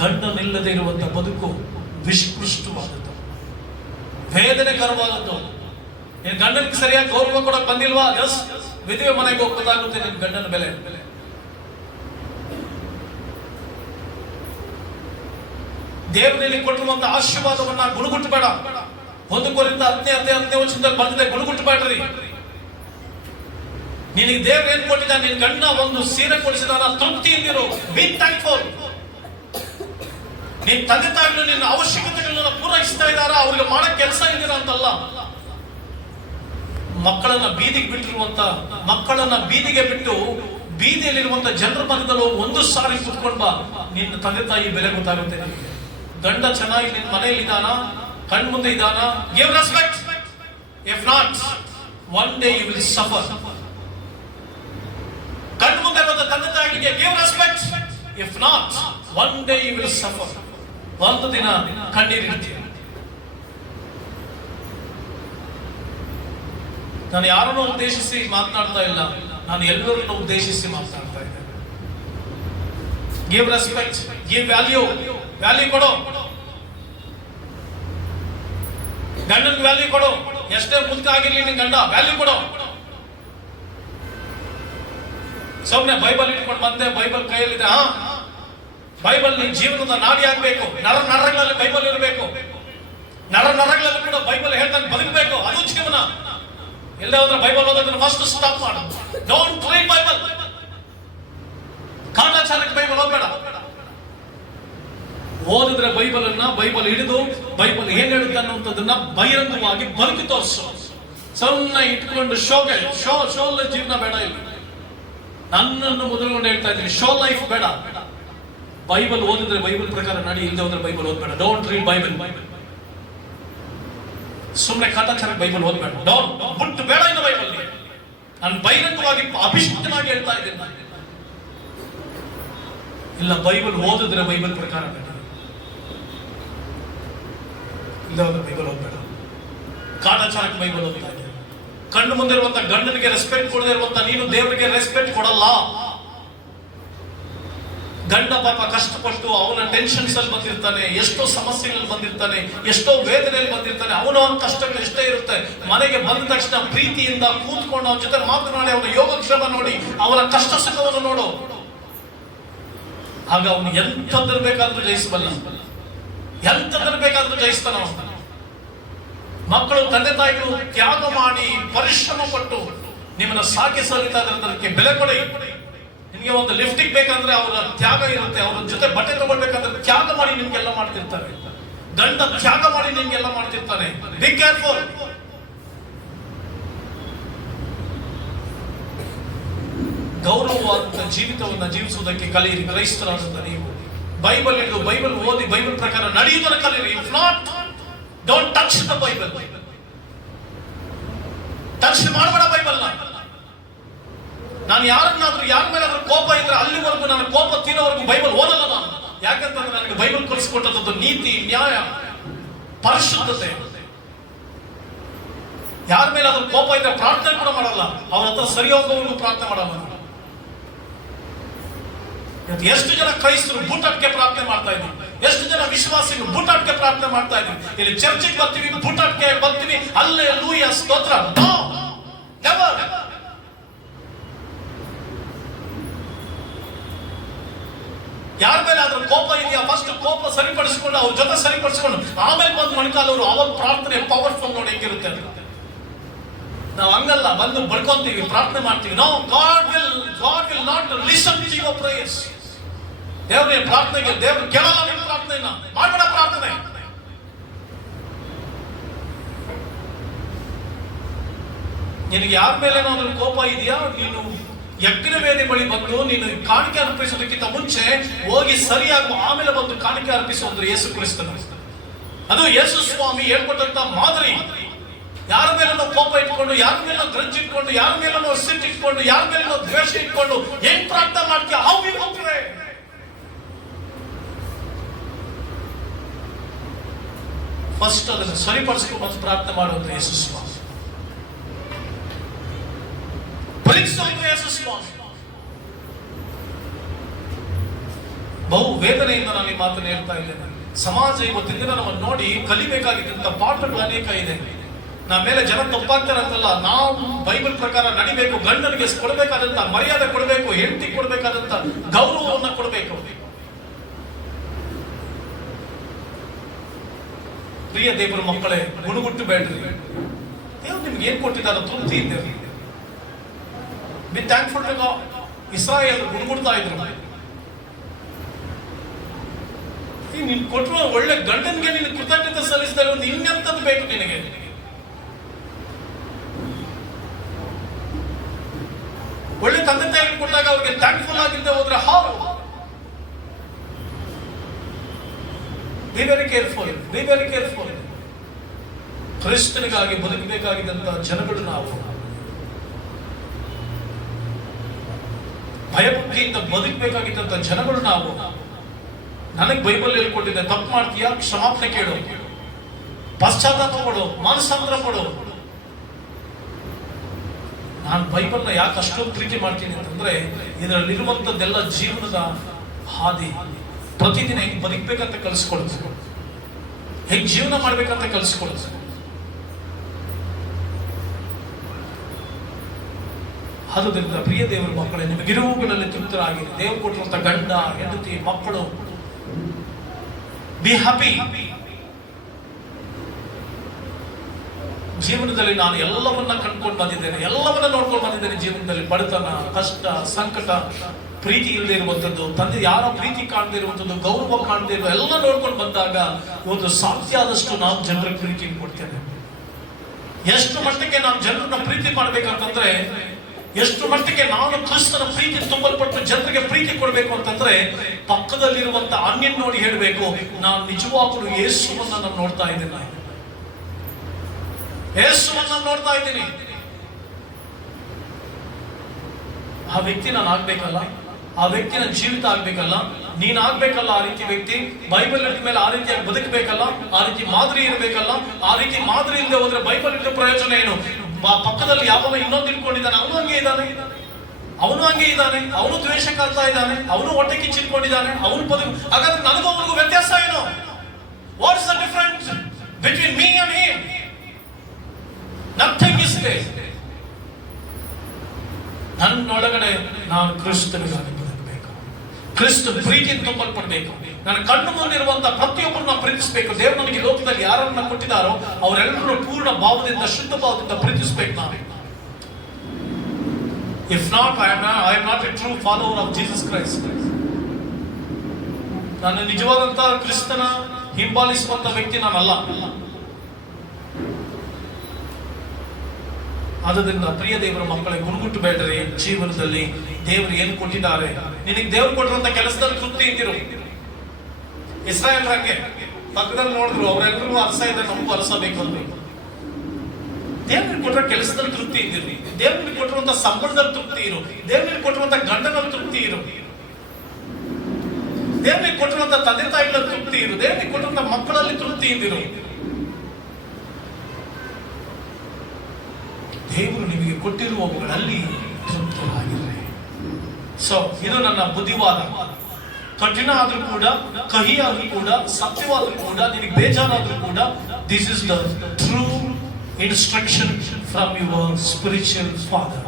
ಗಂಡನಿಲ್ಲದೆ ಇರುವಂತಹ ಬದುಕು ವಿಷ್ಕೃಷ್ಟವಾದದ್ದು ವೇದನೆಕರವಾದದ್ದು. ನಿನ್ ಗಂಡನಿಗೆ ಸರಿಯಾಗಿ ಗೌರವ ಕೂಡ ಬಂದಿಲ್ವಾ? ಎಸ್ ವಿಧವೆ ಮನೆಗೆ ಹೋಗ್ಬೇಕಾಗುತ್ತೆ ನಿನ್ನ ನಿನ್ ಗಂಡನ ಬೆಲೆ ದೇವರಲ್ಲಿ ಕೊಟ್ಟಿರುವಂತ ಆಶೀರ್ವಾದವನ್ನ ಗುಣಗುಟ್ಟಬೇಡ. ಒಂದು ಕೋರಿಂದ ಹತ್ತನೇ ಹತ್ತನೇ ಹತ್ತನೇ ವರ್ಷದಲ್ಲಿ ಬಂದಿದೆ, ಗುಣಗುಟ್ಟಬೇಡ್ರಿ. ನಿನಗೆ ದೇವ್ರ ಏನ್ ಕೊಟ್ಟಿದ್ದ ನಿನ್ ಗಂಡ ಒಂದು ಸೀರೆ ಕೊಡಿಸಿದಾನ, ತೃಪ್ತಿಯಿಂದಿರು ಬಿ ಥ್ಯಾಂಕ್ಫುಲ್ ನಿನ್ ತಂದೆ ತಾಯಿಗಳು ನಿನ್ನ ಅವಶ್ಯಕತೆಗಳನ್ನ ಪೂರೈಸ್ತಾ ಇದ್ದಾರಾ? ಅವ್ರಿಗೆ ಮಾಡಕ್ ಕೆಲಸ ಇದೀರ ಅಂತಲ್ಲ? ಮಕ್ಕಳನ್ನ ಬೀದಿಗೆ ಬಿಟ್ಟಿರುವಂತ, ಮಕ್ಕಳನ್ನ ಬೀದಿಗೆ ಬಿಟ್ಟು ಬೀದಿಯಲ್ಲಿರುವಂತ ಜನರ ಮಧ್ಯದಲ್ಲಿ ಒಂದು ಸಾರಿ ಕುತ್ಕೊಂಡ್ ಬಾ. ನಿನ್ನ ತಂದೆ ತಾಯಿ ಬೆಲೆ ಗೊತ್ತಾಗುತ್ತೆ ಗಂಡ ಚೆನ್ನಾಗಿ ನಿನ್ನ ಮನೆಯಲ್ಲಿ ಇದಾನ ಕಣ್ ಮುಂದೆ ಇದಾನ give respect if not one day you will suffer ಕಣ್ ಮುಂದೆ ಬಂದ ತಂದೆ ತಾಯಿಗಳಿಗೆ give respect if not one day you will suffer ಒಂದು ದಿನ ಕಣ್ಣೀರಿಡ್ತೀಯ ನಾನು ಯಾರನ್ನು ಉದ್ದೇಶಿಸಿ ಮಾತನಾಡ್ತಾ ಇಲ್ಲ. ನಾನು ಎಲ್ಲರನ್ನು ಉದ್ದೇಶಿಸಿ ಮಾತನಾಡ್ತಾ ಇದ್ದೇನೆ. Give respect give value value ಕೊಡು. ಗಂಡನ ವ್ಯಾಲ್ಯೂ ಕೊಡು. ಎಷ್ಟೇ ಮುದುಕ ಆಗಿರ್ಲಿ ನಿನ್ ಗಂಡ ವ್ಯಾಲ್ಯೂ ಕೊಡು. ಸುಮ್ಮನೆ ಬೈಬಲ್ ಇಟ್ಕೊಂಡು ಬಂದೆ ಬೈಬಲ್ ಕೈಯಲ್ಲಿದೆ, ಹಾ? ಬೈಬಲ್ ನಿನ್ ಜೀವನದ ನಾಡಿ ಆಗ್ಬೇಕು. ನರ ನರಗಳಲ್ಲಿ ಬೈಬಲ್ ಇರಬೇಕು. ನರ ನರಗಳಲ್ಲಿ ಕೂಡ ಬೈಬಲ್ ಹೇಳ್ತಾನೆ ಬದುಕಬೇಕು. ಅದು ಜೀವನ. ಎಲ್ಲೇ ಹೋದ್ರೆ ಬೈಬಲ್ ಓದೋದನ್ನ ಫಸ್ಟ್ ಸ್ಟಾಪ್ ಮಾಡು. ಡೋಂಟ್ ರೀಡ್ ಬೈಬಲ್ ಕಾಟಾಚಾರಕ್ಕೆ ಬೈಬಲ್ ಓದ್ಬೇಡ ಓದಿದ್ರೆ ಬೈಬಲ್ ಅನ್ನ ಬೈಬಲ್ ಹಿಡಿದು ಬೈಬಲ್ ಏನ್ ಹೇಳುತ್ತೆ ಅನ್ನುವಂಥದ್ದನ್ನ ಬಹಿರಂಗವಾಗಿ ಬದುಕಿ ತೋರಿಸು. ಸಣ್ಣ ಇಟ್ಕೊಂಡು ಶೋಗೆ, ಶೋ ಶೋ ಜೀವನ ಬೇಡ ಇಲ್ಲ. ನನ್ನನ್ನು ಮೊದಲುಗೊಂಡು ಹೇಳ್ತಾ ಇದ್ದೀನಿ, ಶೋ ಲೈಫ್ ಬೇಡ. ಬೈಬಲ್ ಓದಿದ್ರೆ ಬೈಬಲ್ ಪ್ರಕಾರ ನಡಿ ಇಲ್ಲದೆ ಹೋದ್ರೆ ಬೈಬಲ್ ಓದ್ಬೇಡ. ಡೋಂಟ್ ರೀಡ್ ಬೈಬಲ್ ಬೈಬಲ್ ಸುಮ್ಮನೆ ಕಾಟಾಚಾರ ಬೈಬಲ್ ಓದ್ಬೇಡ. ಡೋಂಟ್ ಬಿಟ್ಟು ಬೇಡ ಇನ್ನು ಬೈಬಲ್ ನಾನು ಬಹಿರಂಗವಾಗಿ ಅಭಿಷಿಕ್ತನಾಗಿ ಹೇಳ್ತಾ ಇದ್ದೇನೆ. ಇಲ್ಲ ಬೈಬಲ್ ಓದಿದ್ರೆ ಬೈಬಲ್ ಪ್ರಕಾರ ಬೇಡ ಇಲ್ಲ ಹೋದ್ರೆ ಬೈಬಲ್ ಓದ್ಬೇಡ. ಕಾಟಾಚಾರಕ್ಕೆ ಬೈಬಲ್ ಓದ್ತಾ ಇದೆ ಕಣ್ಣು ಮುಂದೆ ಇರುವಂತ ಗಂಡನಿಗೆ ರೆಸ್ಪೆಕ್ಟ್ ಕೊಡದೇ ಇರುವಂತ ನೀನು ದೇವರಿಗೆ ರೆಸ್ಪೆಕ್ಟ್ ಕೊಡಲ್ಲ. ಗಂಡ ಪಾಪ ಕಷ್ಟಪಟ್ಟು ಅವನ ಟೆನ್ಷನ್ಸ್ ಅಲ್ಲಿ ಬಂದಿರ್ತಾನೆ, ಎಷ್ಟೋ ಸಮಸ್ಯೆಗಳಲ್ಲಿ ಬಂದಿರ್ತಾನೆ, ಎಷ್ಟೋ ವೇದನೆಯಲ್ಲಿ ಬಂದಿರ್ತಾನೆ, ಅವನ ಕಷ್ಟಗಳು ಎಷ್ಟೇ ಇರುತ್ತೆ, ಮನೆಗೆ ಬಂದ ತಕ್ಷಣ ಪ್ರೀತಿಯಿಂದ ಕೂತ್ಕೊಂಡು ಅವನ ಜೊತೆ ಮಾತನಾಡಿ, ಅವನ ಯೋಗಕ್ಷೇಮ ನೋಡಿ, ಅವನ ಕಷ್ಟ ಸುಖವನ್ನು ನೋಡು. ಆಗ ಅವನು ಎಂಥದ್ರ ಬೇಕಾದ್ರೂ ಜಯಿಸಬಲ್ಲ. ಎಂಥದ್ರ ಬೇಕಾದ್ರೂ ಜಯಿಸ್ತಾನ ಮಕ್ಕಳು, ತಂದೆ ತಾಯಿಗಳು ತ್ಯಾಗ ಮಾಡಿ ಪರಿಶ್ರಮ ಪಟ್ಟು ನಿಮ್ಮನ್ನ ಸಾಕಿ ಸಲ್ಲಿತಾ ಬೆಲೆ ಕೊಡಿ. ನಿಮಗೆ ಒಂದು ಲಿಫ್ಟಿಗೆ ಬೇಕಂದ್ರೆ ಅವರ ತ್ಯಾಗ ಇರುತ್ತೆ, ಅವರ ಜೊತೆ ಬಟ್ಟೆ ತಗೊಳ್ಬೇಕಂದ್ರೆ ತ್ಯಾಗ ಮಾಡಿ ನಿಮ್ಗೆಲ್ಲ ಮಾಡ್ತಿರ್ತಾರೆ. ದಂಡ ತ್ಯಾಗ ಮಾಡಿ ನಿಮ್ಗೆಲ್ಲ ಮಾಡ್ತಿರ್ತಾರೆ. ಬಿ ಕೇರ್ಫುಲ್ ಗೌರವವಾದಂತ ಜೀವಿತವನ್ನ ಜೀವಿಸುವುದಕ್ಕೆ ಕಲಿಯಿರಿ ಕ್ರೈಸ್ತರಾದಂತ ನೀವು. ಬೈಬಲ್ ಹಿಡಿದು ಬೈಬಲ್ ಓದಿ ಬೈಬಲ್ ಪ್ರಕಾರ ನಡೆಯುವುದನ್ನು ಕಲಿಯಿರಿ. Not don't touch the Bible touch ಮಾಡಬೇಡ ಬೈಬಲ್ನ ನಾನು ಯಾರನ್ನಾದ್ರೂ ಯಾರ ಮೇಲಾದ್ರೂ ಕೋಪ ಇದ್ರೆ ಅಲ್ಲಿವರೆಗೂ ನಾನು ಕೋಪ ತೀರೋವರೆಗೂ ಬೈಬಲ್ ಓದಲ್ಲ ನಾನು. ಯಾಕಂತಂದ್ರೆ ನನಗೆ ಬೈಬಲ್ ಕಲಿಸಿಕೊಟ್ಟದ್ದು ನೀತಿ, ನ್ಯಾಯ, ಪರಿಶುದ್ಧತೆ. ಯಾರ ಅದ್ರ ಕೋಪ ಇದ್ರೆ ಪ್ರಾರ್ಥನೆ ಕೂಡ ಮಾಡಲ್ಲ. ಅವ್ರ ಹತ್ರ ಸರಿ ಪ್ರಾರ್ಥನೆ ಮಾಡಲ್ಲ ಎಷ್ಟು ಜನ ಕ್ರೈಸ್ತರು ಬೂಟಾಟಕ್ಕೆ ಪ್ರಾರ್ಥನೆ ಮಾಡ್ತಾ ಇದ್ದೀವಿ ಎಷ್ಟು ಜನ ವಿಶ್ವಾಸಿಗಳು ಬೂಟಾಟಕ್ಕೆ ಪ್ರಾರ್ಥನೆ ಮಾಡ್ತಾ ಇದ್ದೀವಿ ಇಲ್ಲಿ ಚರ್ಚಿಗೆ ಬರ್ತೀವಿ ಬೂಟಾಟಕ್ಕೆ ಬರ್ತೀವಿ, ಅಲ್ಲೇ ಲೂಯ ಸ್ತೋತ್ರ. No! Never! ಯಾರ ಮೇಲೆ ಅದ್ರ ಕೋಪ ಇದೆಯಾ? ಫಸ್ಟ್ ಕೋಪ ಸರಿಪಡಿಸಿಕೊಂಡು, ಅವ್ರ ಜೊತೆ ಸರಿಪಡಿಸಿಕೊಂಡು, ಆಮೇಲೆ ಬಂದು ಮಣಿಕಾಲ್ ಅವರು ಪ್ರಾರ್ಥನೆ ಪವರ್ಫುಲ್ ನೋಡಿ ಹೆಂಗಿರುತ್ತೆ. ನಾವು ಹಂಗಲ್ಲ, ಬಂದು ಬಡ್ಕೊಂತೀವಿ, ಪ್ರಾರ್ಥನೆ ಮಾಡ್ತೀವಿ. No God will God will not listen to your prayers ದೇವರೇ ಪ್ರಾರ್ಥನೆಗೆ, ದೇವರು ಕೇಳಲ್ಲ ನಿಮ್ಮ ಪ್ರಾರ್ಥನೆಯನ್ನ ಮಾಡಬೇಡ ಪ್ರಾರ್ಥನೆ. ನಿನಗೆ ಯಾರ ಮೇಲೆ ಕೋಪ ಇದೆಯಾ? ನೀನು ಯಜ್ಞ ವೇದಿ ಬಳಿ ಬಂದು ನೀನು ಕಾಣಿಕೆ ಅರ್ಪಿಸೋದಕ್ಕಿಂತ ಮುಂಚೆ ಹೋಗಿ ಸರಿಯಾಗಿ ಆಮೇಲೆ ಬಂದು ಕಾಣಿಕೆ ಅರ್ಪಿಸುವಂದ್ರೆ ಯೇಸು ಕ್ರಿಸ್ತನ. ಅದು ಯೇಸು ಸ್ವಾಮಿ ಹೇಳ್ಕೊಟ್ಟಂತ ಮಾದರಿ. ಯಾರ ಮೇಲೂ ಕೋಪ ಇಟ್ಕೊಂಡು, ಯಾರ ಮೇಲೂ ಗ್ರಂಜ್ ಇಟ್ಕೊಂಡು, ಯಾರ ಮೇಲೂ ಸಿಟ್ ಇಟ್ಕೊಂಡು, ಯಾರ ಮೇಲೂ ದ್ವೇಷ ಇಟ್ಕೊಂಡು ಹೆಂಗ್ ಪ್ರಾರ್ಥನೆ ಮಾಡ್ತೀಯ? ಹೌ ಯು ಹೋಗ್ತಾರೆ ಫಸ್ಟ್ ಅದನ್ನು ಸರಿಪಡಿಸ್ಕೊಂಡು ಪ್ರಾರ್ಥನೆ ಮಾಡುವಂತ ಯೇಸು ಸ್ವಾಮಿ. ಬಹು ವೇದನೆಯಿಂದ ನಾನು ಈ ಮಾತನ್ನು ಹೇಳ್ತಾ ಇದ್ದೇನೆ. ಸಮಾಜ ಇವತ್ತಿನ ನಮ್ಮನ್ನು ನೋಡಿ ಕಲಿಬೇಕಾಗಿದ್ದಂತ ಪಾಠಗಳು ಅನೇಕ ಇದೆ. ನಮ್ಮ ಮೇಲೆ ಜನ ಅಂತಲ್ಲ ನಾವು ಬೈಬಲ್ ಪ್ರಕಾರ ನಡಿಬೇಕು, ಗಂಡನಿಗೆ ಕೊಡಬೇಕಾದಂತ, ಮರ್ಯಾದೆ ಕೊಡಬೇಕು, ಹೆಂಡತಿ ಕೊಡಬೇಕಾದಂತ ಗೌರವವನ್ನ ಕೊಡಬೇಕು. ಪ್ರಿಯ ದೇವರ ಮಕ್ಕಳೇ, ಗುಣಗುಟ್ಟು ಬೇಡ್ರಿ. ದೇವ್ರು ನಿಮ್ಗೆ ಏನ್ ಕೊಟ್ಟಿದ್ದಾರೆ ತೃಪ್ತಿ ಇದ್ದೀರಿ be thankful to God Israel ಗುಣಗುಡ್ತಾ ಇದ್ರು. ನೀನ್ ಕೊಟ್ಟಿರುವ ಒಳ್ಳೆ ಗಂಡನಿಗೆ ನೀನು ಕೃತಜ್ಞತೆ ಸಲ್ಲಿಸಿದರೆ ಒಂದು ಇನ್ನೆಂಥದ್ದು ಬೇಕು ನಿನಗೆ? ಒಳ್ಳೆ ತಂದೆ ತಾಯಿ ಕೊಟ್ಟಾಗ ಅವ್ರಿಗೆ ಥ್ಯಾಂಕ್ಫುಲ್ ಆಗಿದ್ದೆ ಹೋದ್ರೆ ಹಾವು be very careful be very careful ಕ್ರಿಸ್ತನಿಗಾಗಿ ಬದುಕಬೇಕಾಗಿದ್ದಂಥ ಜನಗಳು ನಾವು. ಭಯಭಕ್ತಿಯಿಂದ ಬದುಕಬೇಕಾಗಿದ್ದಂಥ ಜನಗಳು ನಾವು. ನನಗೆ ಬೈಬಲ್ ಹೇಳ್ಕೊಟ್ಟಿದ್ದೆ, ತಪ್ಪು ಮಾಡ್ತೀಯ? ಕ್ಷಮಾಪಣೆ ಕೇಳು. ಪಶ್ಚಾತ್ತಾಪ ಕೊಡು ಮಾನಸಾಂತರ ಕೊಡು ನಾನು ಬೈಬಲ್ನ ಯಾಕೆ ಅಷ್ಟೊಂದು ಪ್ರೀತಿ ಮಾಡ್ತೀನಿ ಅಂತಂದ್ರೆ, ಇದರಲ್ಲಿರುವಂಥದ್ದೆಲ್ಲ ಜೀವನದ ಹಾದಿ. ಪ್ರತಿದಿನ ಹೆಂಗ್ ಬದುಕ್ಬೇಕಂತ ಕಲಿಸ್ಕೊಳ್ತೀವಿ ಹೆಂಗ್ ಜೀವನ ಮಾಡ್ಬೇಕಂತ ಕಲಿಸ್ಕೊಡುತ್ತೆ ಆದುದರಿಂದ ಪ್ರಿಯ ದೇವರ ಮಕ್ಕಳೇ ನಿಮಗಿರುವುಗಳಲ್ಲಿ ತೃಪ್ತರಾಗಿರಿ. ದೇವರು ಕೊಟ್ಟಿರುವಂತ ಗಂಡ, ಹೆಂಡತಿ, ಮಕ್ಕಳು ಬಿ ಹ್ಯಾಪಿ ಜೀವನದಲ್ಲಿ ನಾನು ಎಲ್ಲವನ್ನ ಕಂಡ್ಕೊಂಡು ಬಂದಿದ್ದೇನೆ, ಎಲ್ಲವನ್ನ ನೋಡ್ಕೊಂಡು ಬಂದಿದ್ದೇನೆ ಜೀವನದಲ್ಲಿ. ಬಡತನ, ಕಷ್ಟ, ಸಂಕಟ, ಪ್ರೀತಿ ಇಲ್ಲದೆ ಇರುವಂತದ್ದು ತಂದೆ ಯಾರ ಪ್ರೀತಿ ಕಾಣದೇ ಇರುವಂಥದ್ದು, ಗೌರವ ಕಾಣದೇ ಇರುವ ಎಲ್ಲ ನೋಡ್ಕೊಂಡು ಬಂದಾಗ ಒಂದು ಸಾಧ್ಯ ಆದಷ್ಟು ನಾವು ಜನರಿಗೆ ಪ್ರೀತಿ ಕೊಡ್ತೇನೆ. ಎಷ್ಟು ಮಟ್ಟಿಗೆ ನಾವು ಜನರನ್ನ ಪ್ರೀತಿ ಮಾಡ್ಬೇಕಂತಂದ್ರೆ ಎಷ್ಟು ಮಟ್ಟಿಗೆ ನಾನು ಕ್ರಿಸ್ತನ ಪ್ರೀತಿ ತುಂಬಲ್ಪಟ್ಟು ಜನರಿಗೆ ಪ್ರೀತಿ ಕೊಡಬೇಕು ಅಂತಂದ್ರೆ ಪಕ್ಕದಲ್ಲಿರುವಂತ ಅನ್ಯನ್ ನೋಡಿ ಹೇಳಬೇಕು, ನಾನು ನಿಜವಾಗ್ಲೂ ಯೇಸುವನ್ನ ನಾನು ನೋಡ್ತಾ ಇದ್ದೇನೆ. ಯೇಸುವನ್ನ ನೋಡ್ತಾ ಇದ್ದೀನಿ. ಆ ವ್ಯಕ್ತಿ ನಾನು ಆಗ್ಬೇಕಲ್ಲ? ಆ ವ್ಯಕ್ತಿ ನನ್ನ ಜೀವಿತ ಆಗ್ಬೇಕಲ್ಲ? ನೀನ್ ಆಗ್ಬೇಕಲ್ಲ ಆ ರೀತಿ ವ್ಯಕ್ತಿ? ಬೈಬಲ್ ಇಟ್ಟ ಮೇಲೆ ಆ ರೀತಿಯಾಗಿ ಬದುಕಬೇಕಲ್ಲ? ಆ ರೀತಿ ಮಾದರಿ ಇರಬೇಕಲ್ಲ? ಆ ರೀತಿ ಮಾದರಿ ಇಲ್ಲದೆ ಹೋದ್ರೆ ಬೈಬಲ್ ಇಟ್ಟ ಪ್ರಯೋಜನ ಏನು? ಪಕ್ಕದಲ್ಲಿ ಯಾವಾಗ ಇನ್ನೊಂದು ಇಟ್ಕೊಂಡಿದ್ದಾನೆ ಅವನು ಹಂಗೆ ಇದ್ದಾನೆ. ಅವನು ಹಂಗೆ ಇದ್ದಾನೆ. ಅವನು ದ್ವೇಷ ಕಲ್ತಾ ಇದ್ದಾನೆ. ಅವನು ಹೊಟ್ಟೆ ಕಿಚ್ಚಿಟ್ಕೊಂಡಿದ್ದಾನೆ. ಅವನು ಬದುಕು ಹಾಗಾದ್ರೆ ನನಗೂ ಅವನಿಗೂ ವ್ಯತ್ಯಾಸ ಏನು? What's the difference between me and him nothing is ನನ್ನೊಳಗಡೆ ನಾನು ಕ್ರಿಸ್ತನಿಗಾಗಿ ಬದುಕಬೇಕು ಕ್ರಿಸ್ತ ಪ್ರೀತಿ ತುಂಬಲ್ಪಡಬೇಕು ನನ್ನ ಕಣ್ಣು ಮುಂದಿರುವಂತ ಪ್ರತಿಯೊಬ್ಬರನ್ನ ಪ್ರೀತಿಸಬೇಕು. ದೇವರು ನನಗೆ ಲೋಕದಲ್ಲಿ ಯಾರನ್ನ ಕೊಟ್ಟಿದ್ದಾರೋ ಅವರೆಲ್ಲರೂ ಪೂರ್ಣ ಭಾವದಿಂದ, ಶುದ್ಧ ಭಾವದಿಂದ ಪ್ರೀತಿಸಬೇಕು ನಾನು if not I am I not a true follower of Jesus Christ ನಾನು ನಿಜವಾದಂತಹ ಕ್ರಿಸ್ತನ ಹಿಂಬಾಲಿಸುವಂತ ವ್ಯಕ್ತಿ ನಾನಲ್ಲ. ಆದ್ದರಿಂದ ಪ್ರಿಯ ದೇವರ ಮಕ್ಕಳಿಗೆ ಗುಣಗುಟ್ಟು ಬೇಡ್ರಿ. ಜೀವನದಲ್ಲಿ ದೇವರು ಏನು ಕೊಟ್ಟಿದ್ದಾರೆ? ನಿನಗೆ ದೇವ್ರು ಕೊಟ್ಟಿರುವಂತ ಕೆಲಸದಲ್ಲಿ ತೃಪ್ತಿ ಇದ್ದಿರು. ಇಸ್ರಾಯಲ್ ಹಾಗೆ ಪಕ್ಕದಲ್ಲಿ ನೋಡಿದ್ರು ಅವರೆಲ್ಲರೂ ಅರಸ ಇದೆ, ನಮಗೂ ಅರಸಬೇಕು ಅಂತ ದೇವ್ರಿಗೆ ಕೊಟ್ಟಿರೋ ಕೆಲಸದಲ್ಲಿ ತೃಪ್ತಿ ಇದ್ದಿರಿ. ದೇವ್ರಿಗೆ ಕೊಟ್ಟಿರುವಂತ ಸಂಬಳದಲ್ಲಿ ತೃಪ್ತಿ ಇರು. ದೇವ್ರಿಗೆ ಕೊಟ್ಟಿರುವಂತ ಗಂಡನಲ್ಲಿ ತೃಪ್ತಿ ಇರು. ದೇವ್ರಿಗೆ ಕೊಟ್ಟಿರುವಂತ ತಂದೆ ತಾಯಿಗಳಲ್ಲಿ ತೃಪ್ತಿ ಇರು. ದೇವ್ರಿಗೆ ಕೊಟ್ಟಿರುವಂತ ಮಕ್ಕಳಲ್ಲಿ ತೃಪ್ತಿ ಇದ್ದಿರು. ದೇವರು ನಿಮಗೆ ಕೊಟ್ಟಿರುವವುಗಳಲ್ಲಿ ತೃಪ್ತರಾಗಿರ್ರಿ. ಸೊ ಇದು ನನ್ನ ಬುದ್ಧಿವಾದ ಕಠಿಣ ಆದ್ರೂ ಕೂಡ ಕಹಿ ಆದ್ರೂ ಕೂಡ ಸತ್ಯವಾದ್ರೂ ಕೂಡ ನಿನಗೆ ಬೇಜಾರಾದ್ರೂ ಕೂಡ this is the true instruction from your spiritual father